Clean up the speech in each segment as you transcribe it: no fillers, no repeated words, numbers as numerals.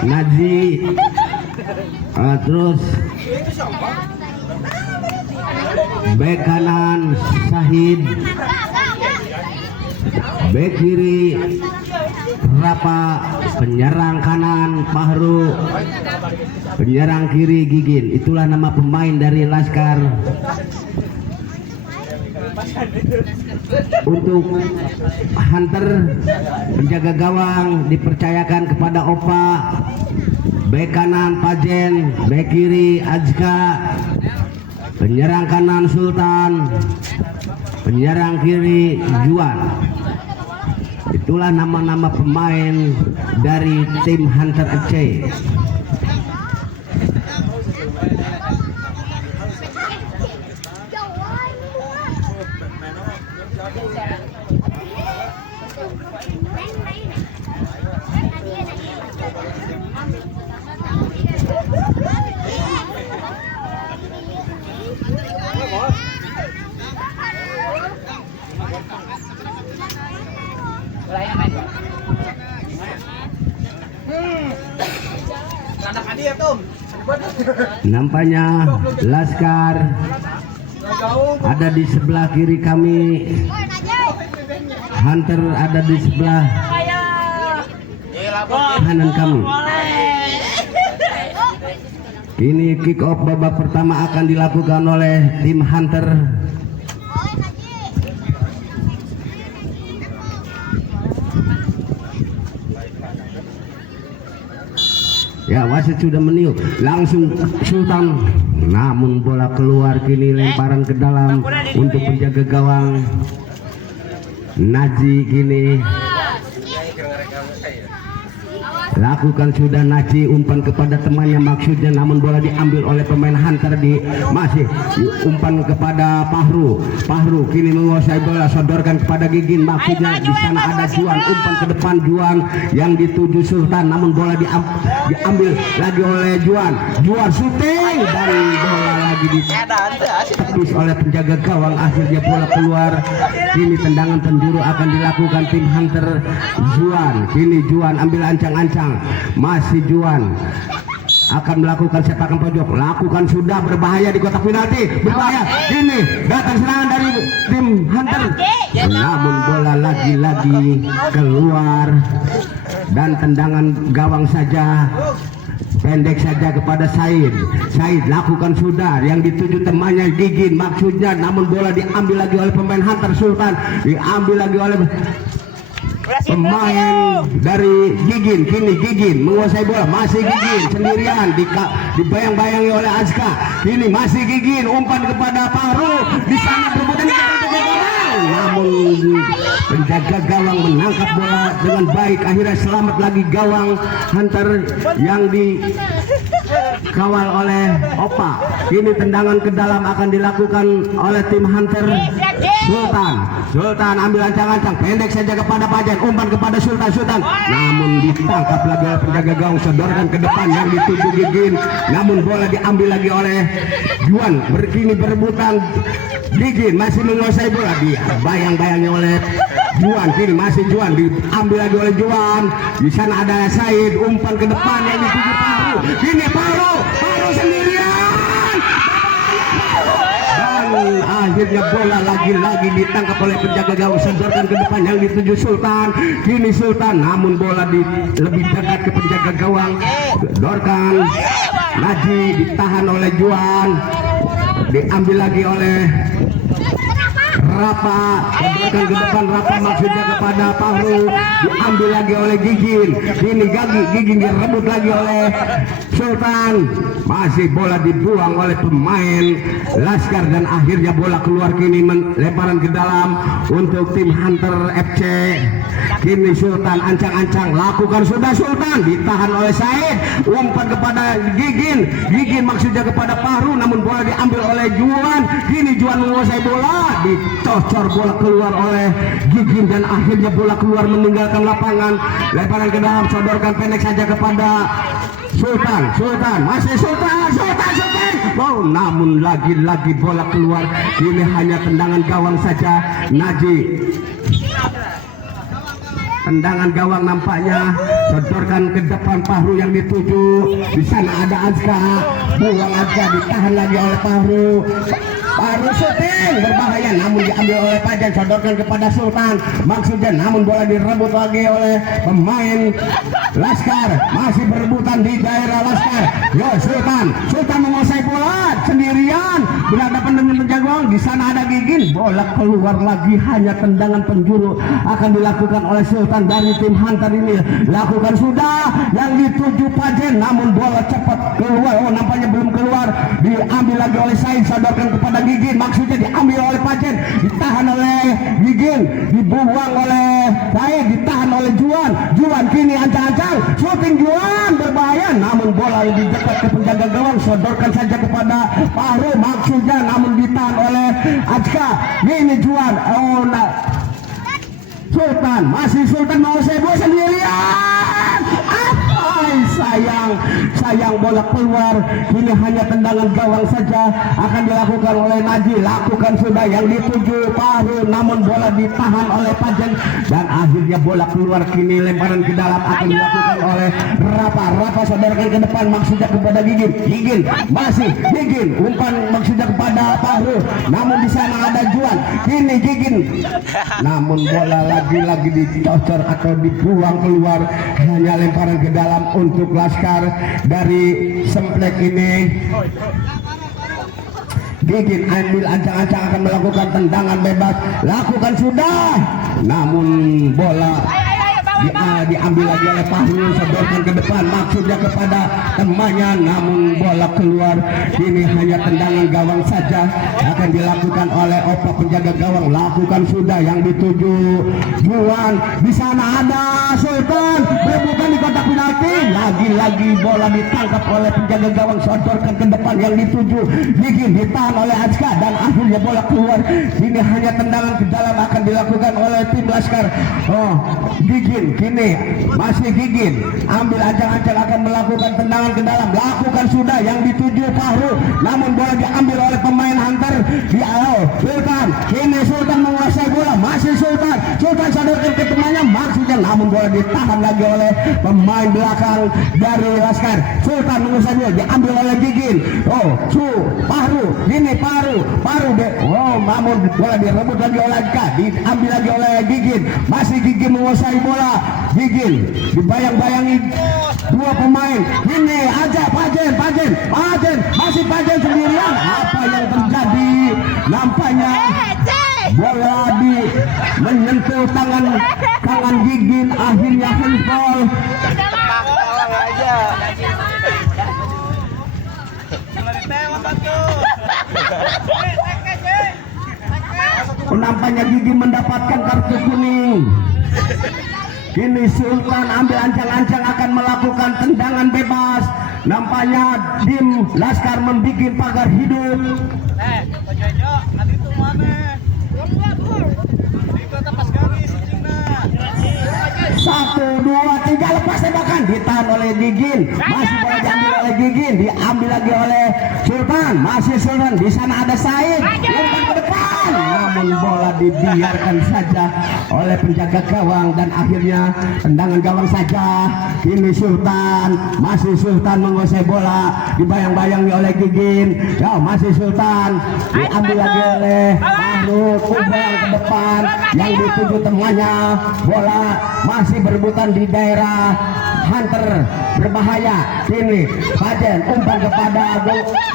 Naji, terus bek kanan Syahid, bek kiri Rapa, penyerang kanan Fahru, penyerang kiri Gigin. Itulah nama pemain dari Laskar. Untuk Hunter, penjaga gawang dipercayakan kepada Opa. Bek kanan Pajen, bek kiri Ajka, penyerang kanan Sultan, penyerang kiri Juan. Itulah nama-nama pemain dari tim Hunter FC. Nampaknya Laskar ada di sebelah kiri kami, Hunter ada di sebelah kanan kami. Ini kick off babak pertama akan dilakukan oleh tim Hunter. Ya, wasit sudah meniup. Langsung Sultan, namun bola keluar. Kini lemparan ke dalam untuk penjaga gawang Naji. Kini lakukan sudah Naji, umpan kepada temannya maksudnya, namun bola diambil oleh pemain Hunter. Masih umpan kepada Fahru. Fahru kini menguasai bola, sodorkan kepada Gigin, maksudnya di sana ada Juan, umpan ke depan Juan yang dituju Sultan, namun bola diambil lagi oleh Juan. Juan syuting dan bola lagi ditepis oleh penjaga gawang, akhirnya bola keluar. Kini tendangan penjuru akan dilakukan tim Hunter. Juan, kini Juan ambil ancang-ancang, masih Juan akan melakukan sepakan pojok, lakukan sudah, berbahaya di kotak penalti, berbahaya. Ini datang serangan dari tim Hunter, namun bola lagi-lagi keluar dan tendangan gawang saja, pendek saja kepada Said. Said lakukan sudah, yang dituju temannya Gigin maksudnya, namun bola diambil lagi oleh pemain Hunter. Sultan diambil lagi oleh pemain dari Gigin. Kini Gigin menguasai bola, masih Gigin sendirian, dibayang-bayangi oleh Azka. Kini masih Gigin, umpan kepada Fahru, di sana berebutan namun penjaga gawang menangkap bola dengan baik. Akhirnya selamat lagi gawang Hunter yang dikawal oleh Opa. Kini tendangan ke dalam akan dilakukan oleh tim Hunter. Sultan ambil ancang-ancang, pendek saja kepada Pajan, umpan kepada Sultan, namun ditangkap lagi oleh penjaga gawang, sodorkan ke depan yang dituju Gigin, namun bola diambil lagi oleh Juan. Kini berebutan, Gigin masih menguasai bola, dibayang-bayangi oleh Juan. Kini masih Juan, diambil lagi oleh Juan. Di sana ada Said, umpan ke depan yang dituju Fahru. Kini Fahru sendirian. Dan akhirnya bola lagi-lagi ditangkap oleh penjaga gawang, sodorkan ke depan yang dituju Sultan. Kini Sultan, namun bola lebih dekat ke penjaga gawang, sodorkan. Naji ditahan oleh Juan, diambil lagi oleh Rapa, sodorkan ke depan Rapa maksudnya kepada Pahru, diambil lagi oleh Gigin. Ini Gigin direbut lagi oleh Sultan, masih bola dibuang oleh pemain Laskar dan akhirnya bola keluar kini lemparan ke dalam untuk tim Hunter FC. Kini Sultan ancang-ancang lakukan sudah, Sultan ditahan oleh Said, umpan kepada Gigin maksudnya kepada Pahru, namun bola diambil oleh Juan. Kini Juan menguasai bola, dicocor bola keluar oleh Gigin dan akhirnya bola keluar meninggalkan lapangan. Lemparan ke dalam, sodorkan pendek saja kepada Sultan masih Sultan. Oh, namun lagi-lagi bola keluar. Ini hanya tendangan gawang saja. Naji, tendangan gawang nampaknya, sodorkan ke depan Pahru yang dituju. Di sana ada Azka, buang Azka, ditahan lagi oleh Pahru syuting berbahaya, namun diambil oleh Pajan, sodorkan kepada Sultan maksudnya, namun bola direbut lagi oleh pemain Laskar. Masih berebutan di daerah Laskar. Yo, Sultan menguasai bola sendirian, berhadapan dengan penjaga. Di sana ada Gigin, bola keluar lagi, hanya tendangan penjuru akan dilakukan oleh Sultan dari tim Hunter ini. Lakukan sudah yang dituju Pajen, namun bola cepat keluar. Oh, nampaknya belum keluar, diambil lagi oleh Said, sodorkan kepada Gigin maksudnya, diambil oleh Pajen, ditahan oleh Gigin, dibuang oleh Said, ditahan oleh Juan kini ancang-ancang shooting Juan berbahaya, namun bola lebih dekat ke penjaga gawang, sodorkan saja kepada Pahru maksudnya, namun ditahan oleh Ajka. Ini Juan, oh nah, Sultan mau sebo sendirian. Sayang bola keluar. Ini hanya tendangan gawang saja akan dilakukan oleh Naji. Lakukan sudah yang dituju Pahru, namun bola ditahan oleh Pajen dan akhirnya bola keluar. Kini lemparan ke dalam akan dilakukan oleh Rapa sodorkan ke depan maksudnya kepada Gigin. Masih Gigin, umpan maksudnya kepada Pahru, namun di sana ada Juan. Kini Gigin, namun bola lagi-lagi dicocor atau dibuang keluar. Hanya lemparan ke dalam untuk Laskar dari Semplek ini. Gigin ambil ancang-ancang akan melakukan tendangan bebas, lakukan sudah, namun bola diambil lagi oleh Pahru, sodorkan ke depan maksudnya kepada temannya, namun bola keluar. Ini hanya tendangan gawang saja akan dilakukan oleh Opa penjaga gawang. Lakukan sudah yang dituju Juan. Di sana ada Sultan berebutan di kotak penalti. Lagi-lagi bola ditangkap oleh penjaga gawang, sodorkan ke depan yang dituju Gigin, ditahan oleh Azka dan akhirnya bola keluar. Ini hanya tendangan ke dalam akan dilakukan oleh tim Laskar. Oh, Gigin, kini masih Gigin, ambil ancang-ancang akan melakukan tendangan ke dalam. Lakukan sudah yang dituju Pahru, namun bola diambil oleh pemain Hunter di awal. Sultan, kini Sultan menguasai bola, masih Sultan sodorkan ke temannya maksudnya, namun bola ditahan lagi oleh pemain belakang dari Laskar. Sultan menguasai bola, diambil oleh Gigin. Oh, Pahru, ini Pahru namun bola direbut lagi oleh Azka, diambil lagi oleh Gigin. Masih Gigin menguasai bola. Gigin dibayang-bayangi dua pemain. Ini aja Pajen masih Pajen sendirian. Apa yang terjadi? Nampaknya bola menyentuh tangan Gigin, akhirnya handball. Nampaknya Gigin mendapatkan kartu kuning. Kini Sultan ambil ancang-ancang akan melakukan tendangan bebas. Nampaknya tim Laskar membuat pagar hidup. Satu, dua, tiga, lepas tembakan, ditahan oleh Gigin. Masih bola diambil oleh Gigin, diambil lagi oleh Sultan. Masih Sultan, di sana ada Said, umpan ke depan, namun bola dibiarkan saja oleh penjaga gawang dan akhirnya tendangan gawang saja. Kini masih Sultan menguasai bola, dibayang-bayangi oleh Gigin. Masih Sultan, diambil lagi oleh Pahru, umpan ke depan yang dituju temannya. Bola masih berebutan di daerah hunter berbahaya. Ini Pajen umpan kepada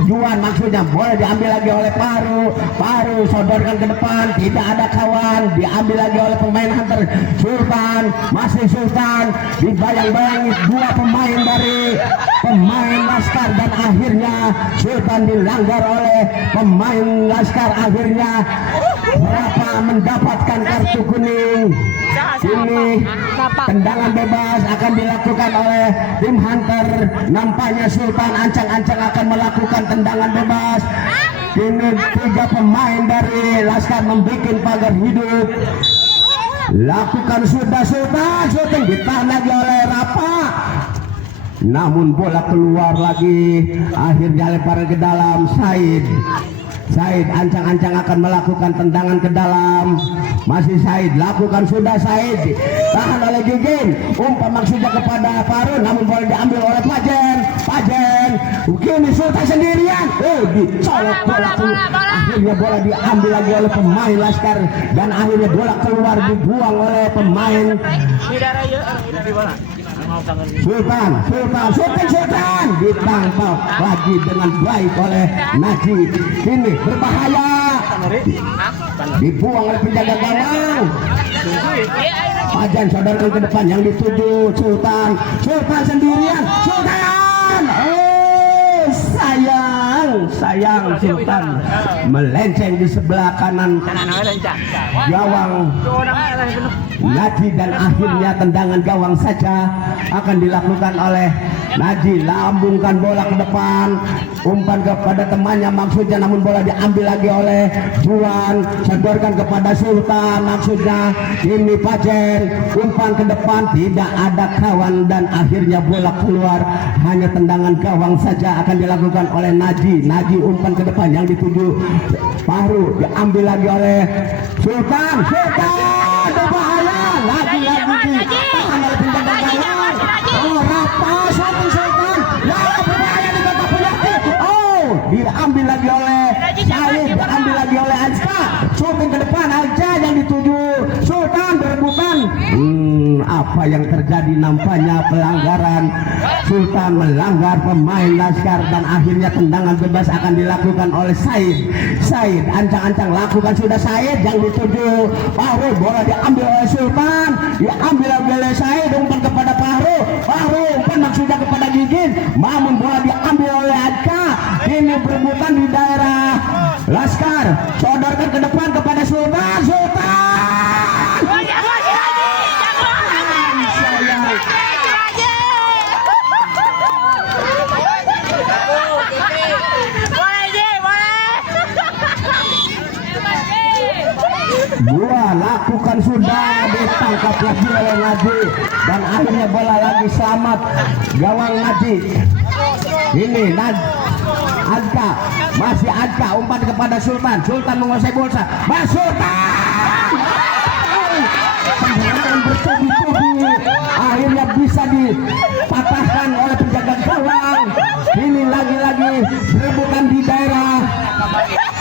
Juan, maksudnya bola diambil lagi oleh Paru sodorkan ke depan, tidak ada kawan, diambil lagi oleh pemain hunter. Sultan, masih Sultan, dibayang-bayangi dua pemain dari pemain Laskar dan akhirnya Sultan dilanggar oleh pemain Laskar. Akhirnya berapa mendapatkan kartu kuning. Ini tendangan bebas akan dilakukan oleh tim hunter. Nampaknya Sultan ancang-ancang akan melakukan tendangan bebas. Ini tiga pemain dari Laskar membuat pagar hidup. Lakukan sudah Sultan, Sultan ditahan lagi oleh Rapa. Namun bola keluar lagi. Akhirnya lemparan ke dalam. Said ancang-ancang akan melakukan tendangan ke dalam. Masih Said, lakukan sudah Said, tahan oleh Gigin. Umpan maksudnya kepada Paru, namun bola diambil oleh Pajen. Kini Sultan sendirian. Dicolok bola keluar. Akhirnya bola diambil lagi oleh pemain Laskar dan akhirnya bola keluar dibuang oleh pemain Sultan ditangkap lagi dengan baik oleh Najib. Ini berbahaya, dibuang oleh penjaga gawang. Pajan sodorkan ke depan yang dituju Sultan sendirian. Sayang Sultan melenceng di sebelah kanan gawang Naji dan akhirnya tendangan gawang saja akan dilakukan oleh Naji. Lambungkan bola ke depan, umpan kepada temannya maksudnya, namun bola diambil lagi oleh Juan, sodorkan kepada Sultan maksudnya. Ini Pajen, umpan ke depan, tidak ada kawan dan akhirnya bola keluar. Hanya tendangan gawang saja akan dilakukan oleh Naji umpan ke depan yang dituju Paru, diambil lagi oleh Sultan berbahaya lagi tahan oleh penjaga gawang. Rapa Sultan berbahaya di kotak penalti. Diambil lagi oleh Said, diambil lagi oleh Azka. Shooting ke depan aja yang dituju Sultan, berebutan. Apa yang terjadi? Nampaknya pelanggaran. Sultan melanggar pemain Laskar dan akhirnya tendangan bebas akan dilakukan oleh Said ancang-ancang lakukan sudah Said yang dituju Fahru. Bola diambil oleh Sultan, diambil oleh Said, umpan kepada Fahru, umpan maksudnya kepada Gigin, namun bola diambil oleh Adka. Ini berebutan di daerah Laskar, sodorkan ke depan kepada Sultan. Bola lakukan sudah, ditangkap lagi oleh Naji dan akhirnya bola lagi selamat gawang Naji. Ini Adka, masih Adka, umpan kepada Sultan menguasai bola. Sultan tendangan bertubi-tubi akhirnya bisa dipatahkan oleh penjaga gawang. Ini lagi-lagi berebutan di daerah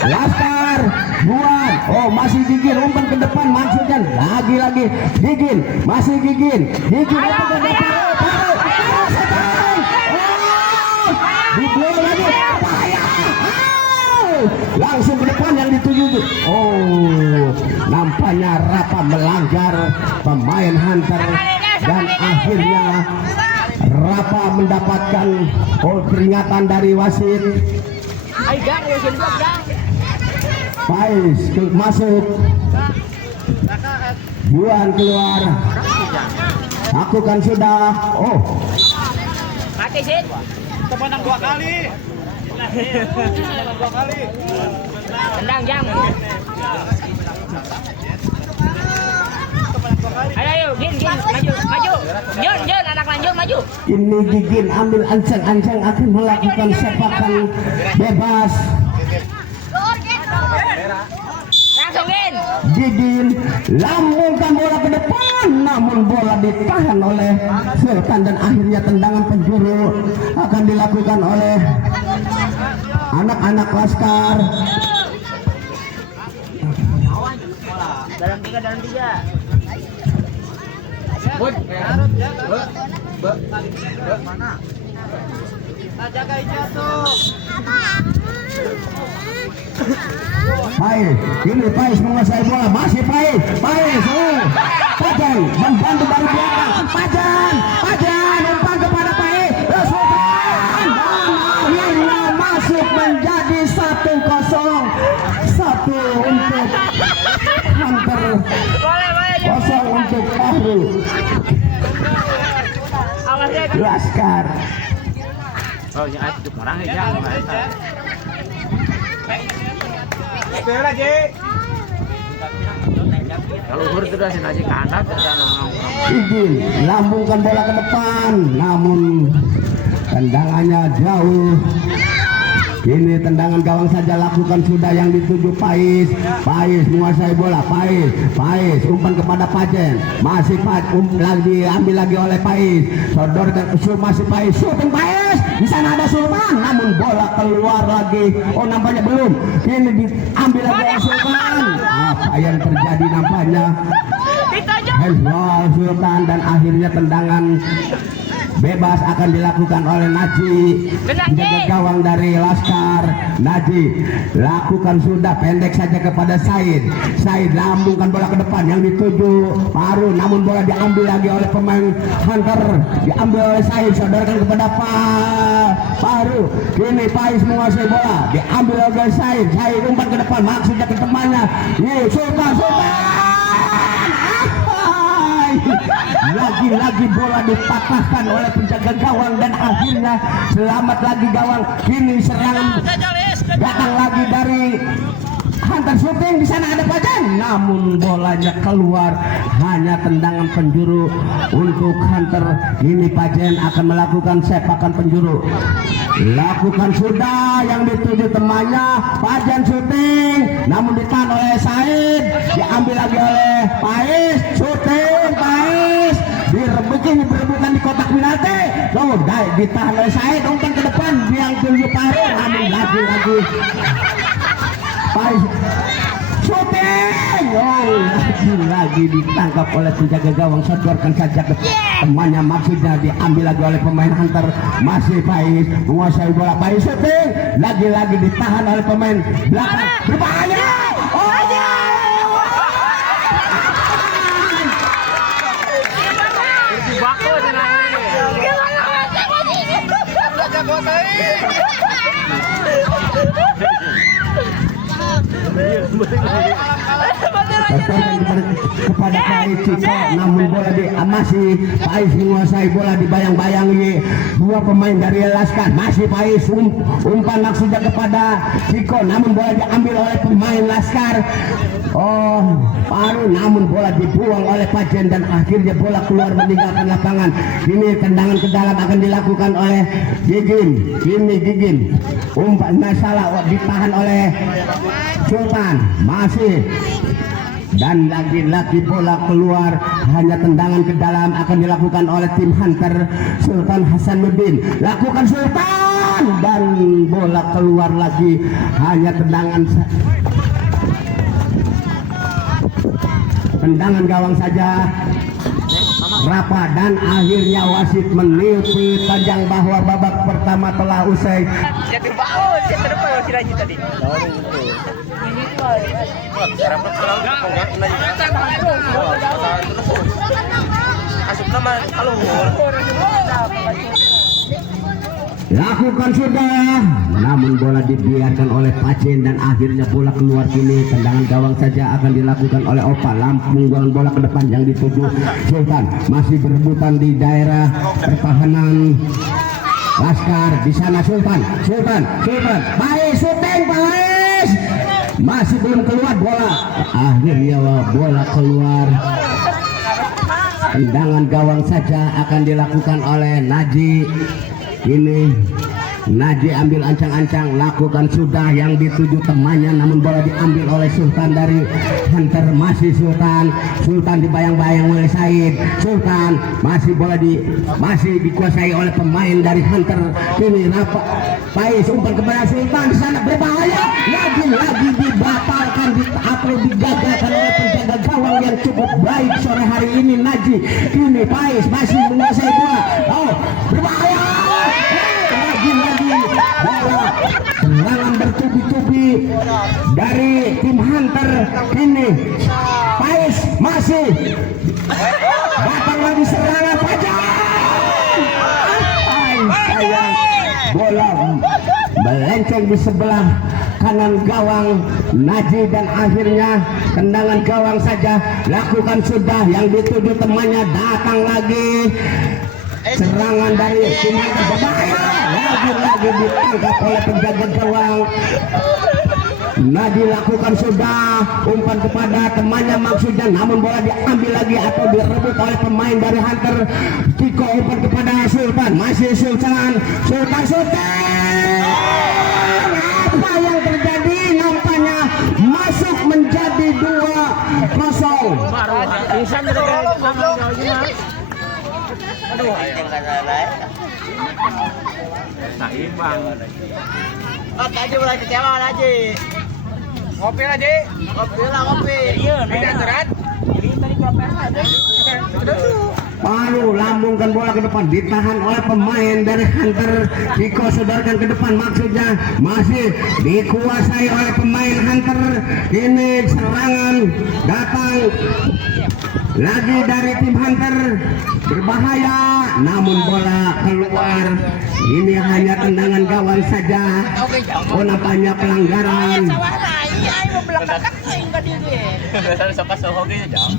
Laskar. Juan, masih Gigin, umpan ke depan maksudnya lagi-lagi Gigin, masih Gigin umpan ke depan. Dibuang lagi, langsung ke depan yang dituju. Nampaknya Rapa melanggar pemain hunter dan akhirnya Rapa mendapatkan peringatan dari wasit. Faiz masuk, Juan keluar, lakukan sudah. Mati sih. Temenang 2 kali. Tendang jam. Ayo, Gin, maju. Jon, anak lanjut maju. Ini Gigin ambil ancang-ancang akan melakukan sepakan bebas. Langsung Gigin lambungkan bola ke depan, namun bola ditahan oleh Sultan dan akhirnya tendangan penjuru akan dilakukan oleh anak-anak Laskar. Dalam tiga. Jaga jatuh. Pais, ini Pais menguasai bola, masih Pais, Pajan membantu dari belakang, Pajan umpan kepada Pais, Sultan, akhirnya masuk menjadi 1-0, 1 untuk Hunter, 0 untuk Fahru, Laskar. Oh, yang itu orang ya. Oke lagi. Kalau hur sudah sih kanan Izin lambungkan bola ke depan, namun tendangannya jauh. Ini tendangan gawang saja lakukan sudah yang dituju Pais menguasai bola, Pais umpan kepada Pajen, masih lagi ambil lagi oleh Pais, sodorkan masih Pais, syuting Pais, di sana ada Sultan, namun bola keluar lagi, oh nampaknya belum, ini diambil lagi oleh Sultan, apa yang terjadi nampaknya, handball Sultan dan akhirnya tendangan bebas akan dilakukan oleh Naji, menjaga gawang dari Laskar. Naji lakukan sudah pendek saja kepada Said lambungkan bola ke depan yang dituju Paru, namun bola diambil lagi oleh pemain Hunter, diambil oleh Said, sodorkan kepada Paru. Kini Pais menguasai bola, diambil oleh Said umpan ke depan, maksudnya ke temannya, Sultan lagi bola dipatahkan oleh penjaga gawang dan akhirnya selamat lagi gawang. Kini serangan datang lagi dari Hunter, syuting di sana ada Pajan, namun bolanya keluar, hanya tendangan penjuru untuk Hunter. Kini Pajan akan melakukan sepakan penjuru, lakukan sudah yang dituju temannya, Pajan syuting, namun ditahan oleh Said, diambil lagi oleh Pais, syuting Pais, berebutan di kotak penalti, ditahan oleh Said, umpan ke depan yang tuju Paru, namun lagi Pais syuting, lagi ditangkap oleh penjaga gawang, sodorkan saja ke temannya, maksudnya diambil lagi oleh pemain Hunter, masih Pais menguasai bola, Pais syuting, lagi ditahan oleh pemain belakang, berbahaya, kepada Pais Ciko, namun bola masih Pais menguasai bola, dibayang-bayangi dua pemain dari Laskar, masih Pais umpan maksudnya kepada Ciko, namun bola diambil oleh pemain Laskar, Paru, namun bola dibuang oleh Pajen dan akhirnya bola keluar meninggalkan lapangan. Ini tendangan ke dalam akan dilakukan oleh Gigin, umpan masalah ditahan oleh Sultan, masih dan lagi-lagi bola keluar, hanya tendangan ke dalam akan dilakukan oleh tim Hunter. Sultan Hasanuddin lakukan Sultan dan bola keluar lagi, hanya tendangan gawang saja Rapa, dan akhirnya wasit meniupi tajang bahwa babak pertama telah usai. tadi. Lakukan sudah, namun bola dibiarkan oleh Pacen dan akhirnya bola keluar. Kini tendangan gawang saja akan dilakukan oleh Opa. Lampung bola ke depan yang dituju Sultan, masih berebutan di daerah pertahanan Laskar. Di sana Sultan, baik syuting, baik, masih belum keluar bola. Akhirnya bola keluar. Tendangan gawang saja akan dilakukan oleh Naji. Ini Naji ambil ancang-ancang, lakukan sudah yang dituju temannya, namun bola diambil oleh Sultan dari Hunter. Masih Sultan dibayang-bayang oleh Said. Sultan masih bola masih dikuasai oleh pemain dari Hunter. Ini Pais umpan kepada Sultan, di sana berbahaya, lagi dibatalkan, digagalkan oleh penjaga gawang yang cukup baik sore hari ini Naji. Ini Pais masih menguasai bola. dari tim Hunter kini Pais masih datang lagi serangan Fajar. Sayang bola melenceng di sebelah kanan gawang Naji dan akhirnya tendangan gawang saja lakukan sudah yang dituju temannya. Datang lagi serangan dari tim Hunter berbahaya, lagi-lagi ditangkap oleh penjaga gawang. Nadi lakukan sudah umpan kepada temannya maksudnya, namun bola diambil lagi atau direbut oleh pemain dari Hunter. Ciko umpan kepada Sultan, masih Sultan. Apa yang terjadi? Nampaknya masuk menjadi 2-0. Saimbang. Aji mulai kecewa Aji. Ngopi Aji. Ngopi. Tidak berat. Baru lambungkan bola ke depan, ditahan oleh pemain dari Hunter. Ciko sodorkan ke depan, maksudnya masih dikuasai oleh pemain Hunter. Ini serangan datang lagi dari tim Hunter, berbahaya, namun bola keluar. Ini hanya tendangan gawang saja. Oh, nampaknya pelanggaran.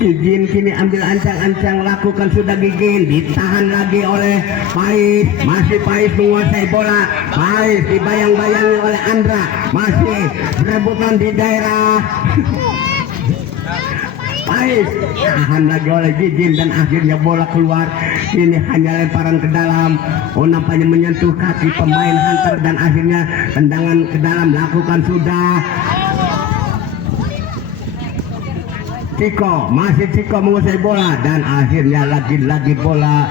Gigin kini ambil ancang-ancang, lakukan sudah Gigin, ditahan lagi oleh Pais. Masih Pais menguasai bola. Pais dibayang-bayangi oleh Andra, masih berebutan di daerah Pais, tahan lagi oleh Gigin dan akhirnya bola keluar. Ini hanya lemparan ke dalam. Oh, nampaknya menyentuh kaki pemain Hunter dan akhirnya tendangan ke dalam lakukan sudah. Ciko, masih Ciko menguasai bola dan akhirnya lagi-lagi bola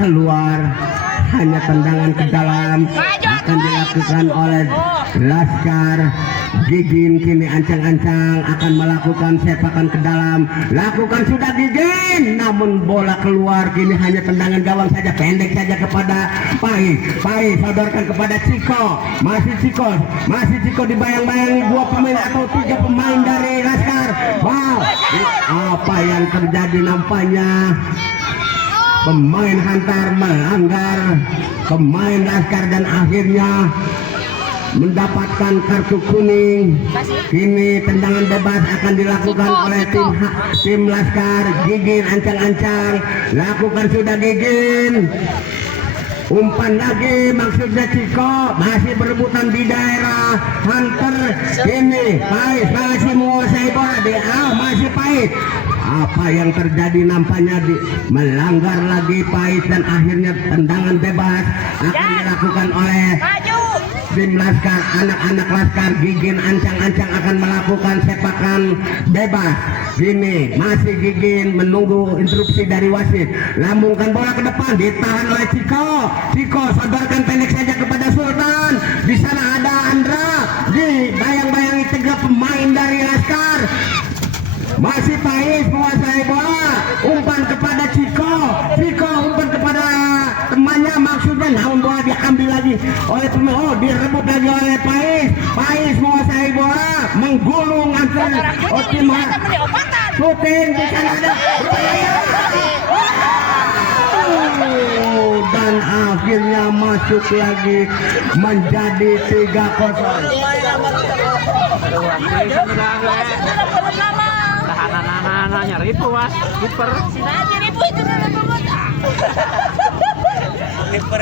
keluar. Hanya tendangan ke dalam akan dilakukan oleh Laskar. Gigin kini ancang-ancang akan melakukan sepakan ke dalam, lakukan sudah Gigin, namun bola keluar. Kini hanya tendangan gawang saja, pendek saja kepada Pais sodorkan kepada Ciko, masih Ciko dibayang-bayangi 2 pemain atau 3 pemain dari Laskar. Wow, apa yang terjadi? Nampaknya pemain Hunter melanggar pemain Laskar dan akhirnya mendapatkan kartu kuning. Kini tendangan bebas akan dilakukan oleh tim Laskar. Gigin ancang-ancang, lakukan sudah Gigin. Umpan lagi, maksudnya Ciko, masih berebutan di daerah Hunter. Kini Pais masih menguasai bola, masih Pais. Apa yang terjadi? Nampaknya melanggar lagi Pais dan akhirnya tendangan bebas akan dilakukan oleh tim Laskar. Anak-anak Laskar. Gigin ancang-ancang akan melakukan sepakan bebas. Gini masih Gigin menunggu instruksi dari wasit. Lambungkan bola ke depan, ditahan oleh Ciko sodorkan pendek saja kepada Sultan. Di sana ada Andra, dibayang-bayangi 3 pemain dari Laskar. Masih Pais menguasai bola, umpan kepada Ciko umpan kepada temannya maksudnya, namun bola diambil lagi oleh pemain. Oh, direbut lagi oleh Pais menguasai bola, menggulung antara tim shooting. Di sana ada dan akhirnya masuk lagi menjadi 3-0. Anak-anak nyari puas, kiper. Nyari itu udah pembuat. Kiper.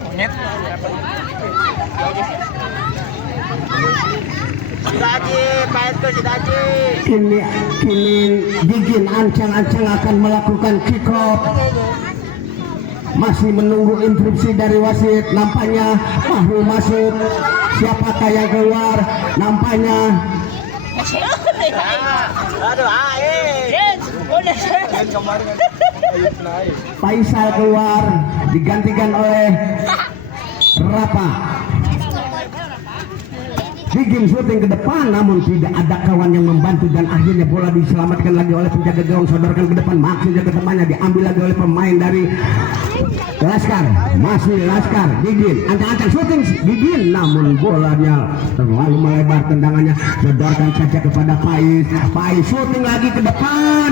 Monyet. Kini Gigin ancang-ancang akan melakukan kick off. Masih menunggu instruksi dari wasit. Nampaknya Fahru masuk. Siapakah yang keluar? Nampaknya Faisal keluar, digantikan oleh Rapa. Gigin syuting ke depan namun tidak ada kawan yang membantu dan akhirnya bola diselamatkan lagi oleh penjaga gawang, sodorkan ke depan maksudnya ke temannya, diambil lagi oleh pemain dari Laskar. Masih Laskar, Gigin ancang-ancang syuting Gigin namun bolanya terlalu melebar, tendangannya sodorkan saja kepada Pais. Pais syuting lagi ke depan,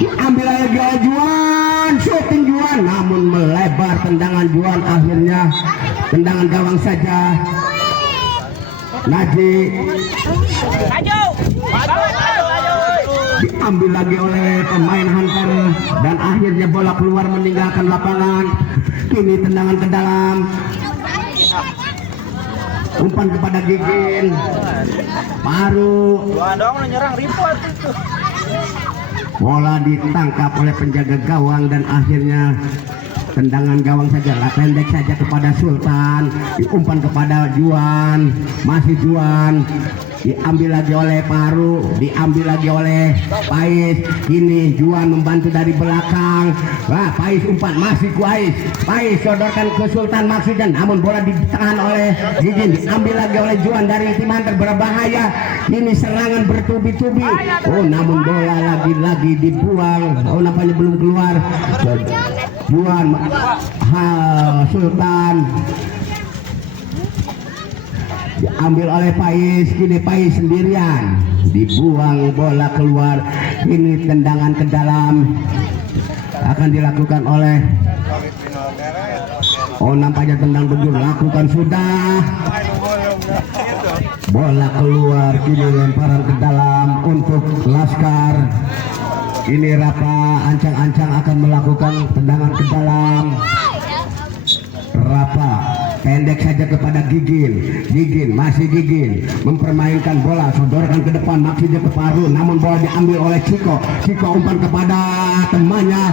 diambil lagi oleh Juan, syuting Juan namun melebar tendangan Juan, akhirnya tendangan gawang saja. Naji Maju. diambil lagi oleh pemain Hunter dan akhirnya bola keluar meninggalkan lapangan. Kini tendangan ke dalam, umpan kepada Gigin, Paru, Dong nyerang Ripo itu. bola ditangkap oleh penjaga gawang dan akhirnya tendangan gawang saja, pendek saja kepada Sultan, diumpan kepada Juan, masih Juan, diambil lagi oleh Paru, diambil lagi oleh Pais. Kini Juan membantu dari belakang. Wah, Pais umpan masih Pais. Pais sodorkan ke Sultan maksudnya, namun bola ditahan oleh Gigin, diambil lagi oleh Juan dari tim Hunter, berbahaya. Ini serangan bertubi-tubi. Oh, namun bola lagi-lagi dibuang. Oh, nampaknya belum keluar. Juan, Sultan diambil oleh Pais. Kini Pais sendirian, dibuang bola keluar. Ini tendangan ke dalam akan dilakukan oleh, oh nampaknya tendang bejur lakukan sudah, bola keluar. Kini lemparan ke dalam untuk Laskar. Ini Rapa ancang-ancang akan melakukan tendangan ke dalam. Rapa pendek saja kepada Gigin. Gigin masih Gigin mempermainkan bola, sodorkan ke depan maksudnya ke Paru, namun bola diambil oleh Ciko. Ciko umpan kepada temannya.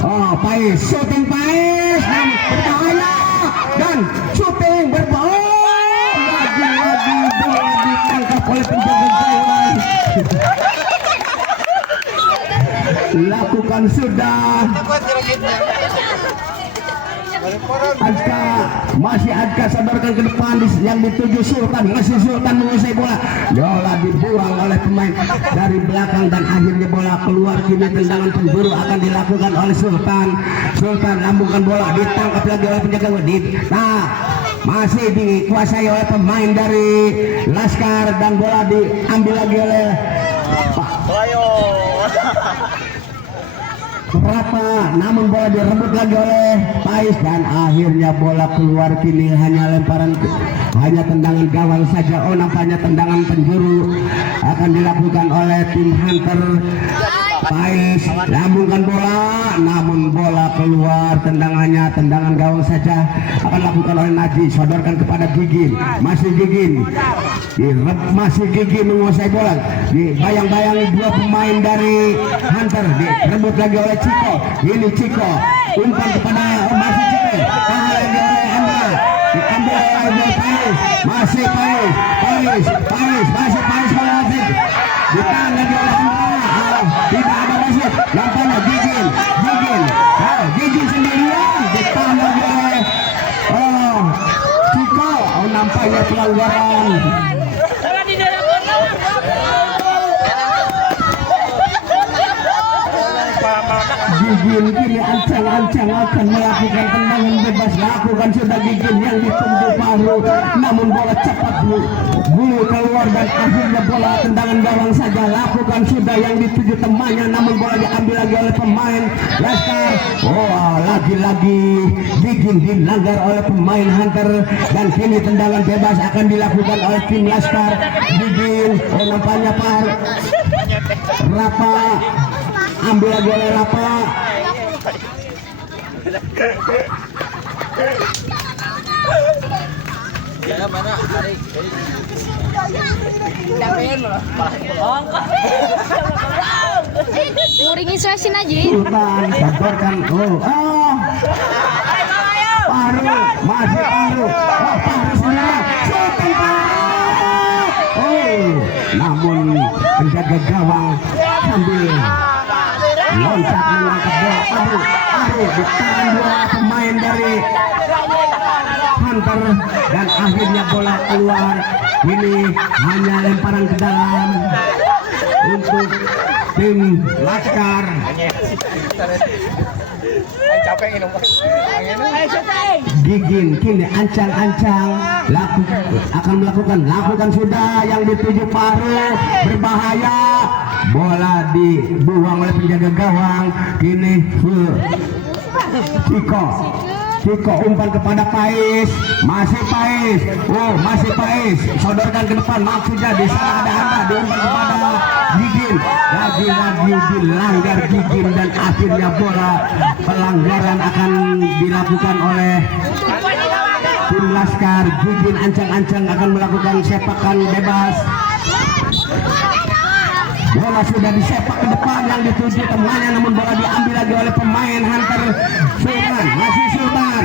Oh, Pais, syuting Pais berbahaya dan syuting berbahaya. Lagi-lagi bola ditangkap oleh penjaga gawang. Lakukan sudah. Adka, masih Adka sodorkan ke depan yang dituju Sultan, masih Sultan menguasai bola. Bola dibuang oleh pemain dari belakang dan akhirnya bola keluar. Kini tendangan penjuru akan dilakukan oleh Sultan. Sultan lambungkan bola, ditangkap lagi oleh penjaga gawang. Nah, masih dikuasai oleh pemain dari Laskar dan bola diambil lagi oleh Rapa, namun bola direbut lagi oleh Pais dan akhirnya bola keluar. Kini hanya lemparan, hanya tendangan gawang saja. Oh, nampaknya tendangan penjuru akan dilakukan oleh tim Hunter. Pais lambungkan bola, namun bola keluar. Tendangannya tendangan gawang saja akan dilakukan oleh Naji, sodorkan kepada Gigin, masih Gigin, masih Gigin menguasai bola. Dibayang-bayangi dua pemain dari Hunter, direbut lagi oleh Ciko. Ini Ciko umpan kepada masih Ciko, tahan lagi oleh Andra, diambil oleh Pais, masih Pais, masih Pais bola lagi ditahan lagi oleh Andra. Tidak ada masuk, nampaknya Gigin, Gigin sendirian, ditahan lagi oleh Ciko. Oh, nampaknya pelanggaran. Gigin kini ancang-ancang akan melakukan tendangan bebas, lakukan sudah Gigin yang ditunggu Paru, namun bola cepat bulu keluar dan akhirnya bola tendangan gawang saja. Lakukan sudah yang dituju temannya, namun bola diambil lagi oleh pemain Laskar. Oh, lagi-lagi Gigin dilanggar oleh pemain Hunter dan kini tendangan bebas akan dilakukan oleh tim Laskar. Gigin, oh nampaknya Paru, Rapa ambil lagi oleh Rapa. Ya mana? Nguringin suasin aja. Sultan sodorkan. Paru, masih Paru. Oh, Paru sendiri. Sultan Paru. Oh, namun penjaga gawang sambil loncat mengangkat bola. Paru ditahan dua pemain dari Hunter dan akhirnya bola keluar. Ini hanya lemparan ke dalam untuk tim Laskar. Capek ini. Gigin kini ancang-ancang akan lakukan sudah yang dituju Paru, berbahaya, bola dibuang oleh penjaga gawang. Kini Ciko umpan kepada Pais, masih Pais, sodorkan ke depan, maksudnya di sana ada Anda, diumpan kepada Gigin, lagi dilanggar Gigin dan akhirnya bola pelanggaran akan dilakukan oleh tim Laskar. Gigin ancang-ancang akan melakukan sepakan bebas. Bola sudah disepak ke depan yang dituju temannya, namun bola diambil lagi oleh pemain Hunter Sultan. Masih Sultan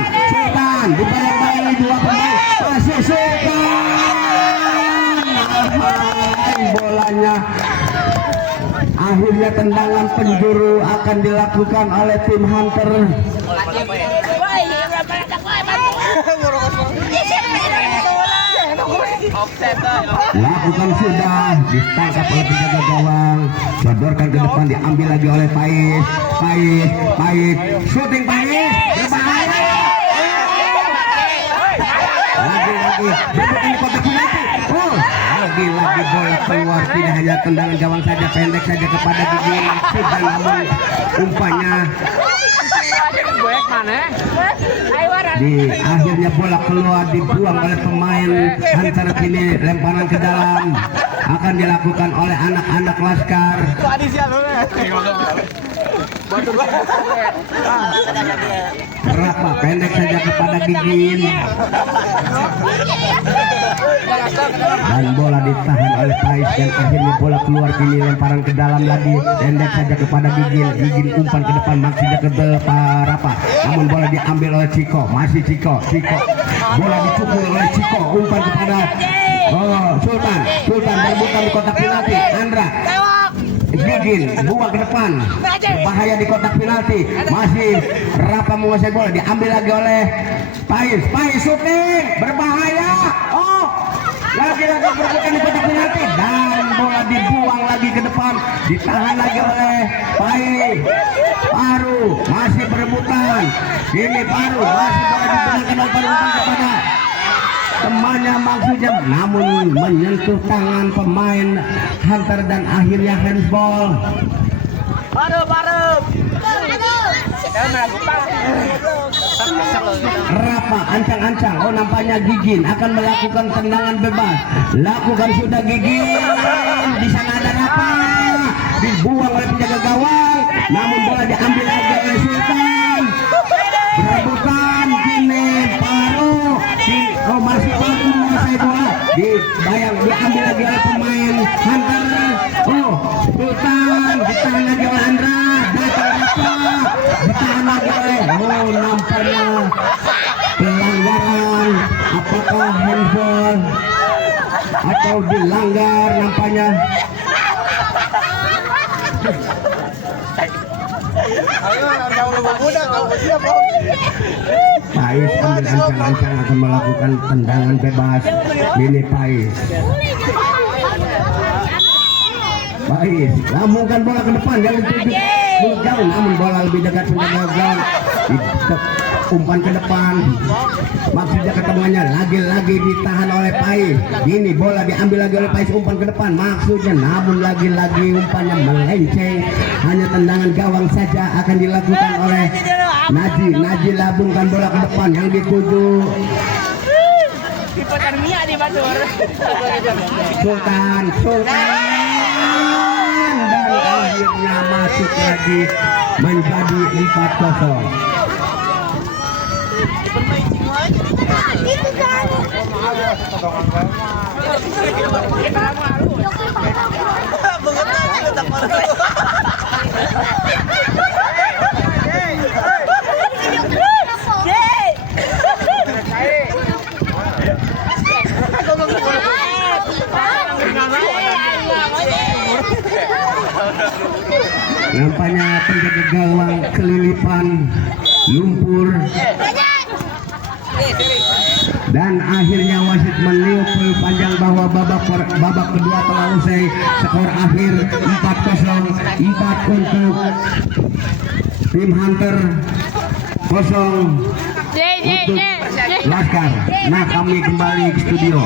dibayang-bayangi dua pemain, masih Sultan. Bolanya akhirnya tendangan penjuru akan dilakukan oleh tim Hunter. Lakukan sudah, ditangkap oleh penjaga gawang, sodorkan ke depan, diambil lagi oleh Pais, shooting Pais, berbahaya. Lagi di kotak penalti. Lagi bola keluar, tidak hanya tendangan gawang saja, pendek saja kepada Gigi, sudah namun umpannya di akhirnya bola keluar, dibuang oleh pemain Hunter. Kini lemparan ke dalam akan dilakukan oleh anak-anak Laskar. Berapa pendek saja kepada Gigin dan bola ditahan oleh Pais dan akhirnya bola keluar. Kini lemparan ke dalam lagi, pendek saja kepada Gigin umpan ke depan, maksudnya ke Rapa, namun bola diambil oleh Ciko, masih Ciko, bola dipukul oleh Ciko, umpan kepada Sultan berbuka di kotak penalti. Andra Gigin buang ke depan, bahaya di kotak penalti, masih Rapa menguasai bola, diambil lagi oleh Pais shooting, berbahaya, lagi berbuka di kotak penalti dan bola dibuang lagi ke depan, ditahan lagi oleh Paru, masih berebutan. Ini Paru, masih bola digunakan oleh Paru kepada temannya, maksudnya namun menyentuh tangan pemain Hunter dan akhirnya handball. Rapa ancang-ancang, nampaknya Gigin akan melakukan tendangan bebas. Lakukan sudah Gigin, di sana ada Rapa, dibuang oleh penjaga gawang, namun bola diambil lagi oleh Sultan. Berebutan kini Paru, masih Paru menguasai bola, diambil lagi oleh pemain Hunter. Sultan ditahan lagi oleh Andra, ditahan lagi oleh nampaknya pelanggaran, apakah handball atau dilanggar nampaknya. Pais ambil ancang-ancang akan melakukan tendangan bebas. Ini Pais lambungkan bola ke depan, yang dituju mulut jauh, namun bola lebih dekat penjaga gawang, umpan ke depan, maksudnya ketemuannya lagi ditahan oleh Pais. Ini bola diambil lagi oleh Pais, umpan ke depan, maksudnya namun lagi umpannya melenceng, hanya tendangan gawang saja akan dilakukan oleh Naji labungkan bola ke depan, yang dituju Sultan dan akhirnya masuk lagi menjadi 4-0. Nampaknya penjaga gawang kelilipan lumpur Dan akhirnya wasit meniup panjang bahwa babak kedua telah usai. Skor akhir 4-0, 4 untuk tim Hunter, 0 untuk Laskar. Nah, kami kembali ke studio.